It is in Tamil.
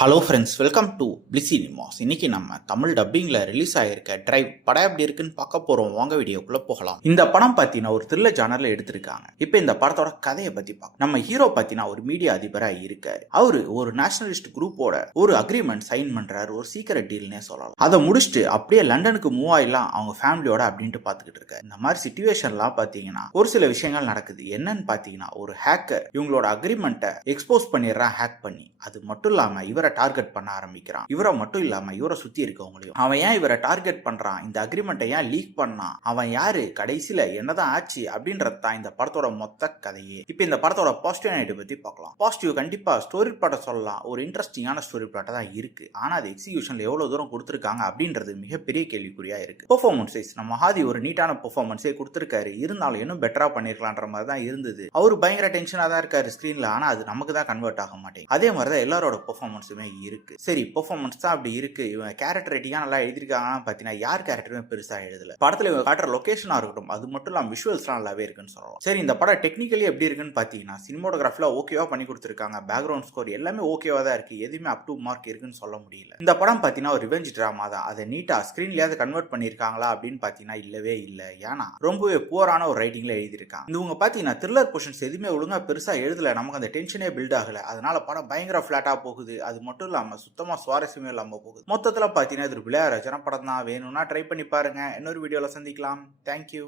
ஹலோ ஃப்ரெண்ட்ஸ், வெல்கம் டு பிளிஸி நிமாஸ். இன்னைக்கு நம்ம தமிழ் டப்பிங்கில் ரிலீஸ் ஆகிருக்க டிரைவ் படம் எப்படி இருக்குன்னு பார்க்க போகிறோம். வாங்க வீடியோக்குள்ளே போகலாம். இந்த படம் பார்த்தீங்கன்னா ஒரு த்ரில்லர் ஜானரில் எடுத்திருக்காங்க. இப்போ இந்த படத்தோட கதையை பற்றி பார்க்கலாம். நம்ம ஹீரோ பார்த்தீங்கன்னா ஒரு மீடியா அதிபராக இருக்காரு. அவரு ஒரு நேஷனலிஸ்ட் குரூப்போட ஒரு அக்ரிமெண்ட் சைன் பண்ணுறாரு, ஒரு சீக்கிரட் டீல்னே சொல்லலாம். அதை முடிச்சுட்டு அப்படியே லண்டனுக்கு மூவ் ஆயிடலாம் அவங்க ஃபேமிலியோட அப்படின்ட்டு பார்த்துக்கிட்டு இருக்காரு. இந்த மாதிரி சிச்சுவேஷன்லாம் பார்த்தீங்கன்னா ஒரு சில விஷயங்கள் நடக்குது. என்னன்னு பார்த்தீங்கன்னா ஒரு ஹேக்கர் இவங்களோட அக்ரிமெண்ட்டை எக்ஸ்போஸ் பண்ணிடுறான் ஹேக் பண்ணி. அது மட்டும் இல்லாமல் இவரை டார்கெட் பண்ண ஆரம்பிக்கிறான். இவரை மட்டும் இல்லாம இவரை சுத்தி இருக்கவங்களையும். அவன் ஏன் இவரை டார்கெட் பண்றான், இந்த அக்ரிமெண்ட்டை ஏன் லீக் பண்ணான், அவன் யாரு, கடைசியில என்னதான் ஆச்சு அப்படின்றது தான் இந்த படத்தோட மொத்த கதையே. இப்போ இந்த படத்தோட பாசிட்டிவ் நைட் பத்தி பார்க்கலாம். பாசிட்டிவ் கண்டிப்பா ஸ்டோரி பிளாட்டை சொல்லலாம், ஒரு இன்ட்ரெஸ்டிங்கான ஸ்டோரி பிளாட்டை தான் இருக்கு. ஆனா அது எக்ஸிகியூஷன்ல எவ்வளவு தூரம் கொடுத்திருக்காங்க அப்படின்றது மிகப்பெரிய கேள்விக்குறியா இருக்கு. பெர்ஃபார்மன்ஸ் நம்ம ஹாதி ஒரு நீட்டான பெர்ஃபார்மன்ஸே கொடுத்திருக்காரு. இருந்தாலும் இன்னும் பெட்டரா பண்ணிருக்கலான்ற மாதிரி தான் இருந்தது. அவரு பயங்கர டென்ஷனா தான் இருக்காரு ஸ்கிரீன்ல. ஆனா அது நமக்கு தான் கன்வெர்ட் ஆக மாட்டேங்குது. அதே மாதிரி தான் எல்லாரோட பெர்ஃபார்மன்ஸுமே இருக்கு. சரி, பெர்ஃபார்மன்ஸ் தான் அப்படி இருக்கு, இவன் கேரக்டர் ரேட்டிங்கா நல்லா எழுதிருக்காங்கன்னு பாத்தீங்கன்னா யார் கேரக்டருமே பெருசா எழுதல. படத்துல இவங்க காட்டுற லொகேஷனா இருக்கட்டும், அது மட்டும் இல்லாம விஷுவல்ஸ்லாம் நல்லாவே இருக்குன்னு சொல்லலாம். சரி, இந்த படம் டெக்னிக்கலி எப்படி இருக்குன்னு பாத்தீங்கன்னா சினிமோட்டோகிராஃபில ஓகேவா பண்ணி கொடுத்துருக்காங்க. பேக்ரவுண்ட் ஸ்கோர் எல்லாமே ஓகேவா தான் இருக்கு. எதுவுமே அப் டு மார்க் இருக்குன்னு சொல்ல முடியல. இந்த படம் பாத்தீங்கன்னா ஒரு ரிவெஞ்ச் டிராமா தான். அதை நீட்டா ஸ்கிரீன்லயாவது கன்வெர்ட் பண்ணிருக்காங்களா அப்படின்னு பாத்தீங்கன்னா இல்லவே இல்ல. ஏன்னா ரொம்பவே புவரான ஒரு ரைட்டிங்ல எழுதிருக்காங்க. இவங்க பாத்தீங்கன்னா த்ரில்லர் போர்ஷன்ஸ் எதுவுமே ஒழுங்கா பெருசா எழுதல. நமக்கு அந்த டென்ஷனே பில்ட் ஆகல. அதனால படம் பயங்கர பிளாட்டா போகுது. அது மட்டும் இல்லாம சுத்தமா சுவாரஸ்யமே இல்லாம போகுது. மொத்தத்துல பாத்தீங்கன்னா இது விளையாட ஜனப்படம் தான். வேணும்னா ட்ரை பண்ணி பாருங்க. இன்னொரு வீடியோல சந்திக்கலாம். தேங்க்யூ.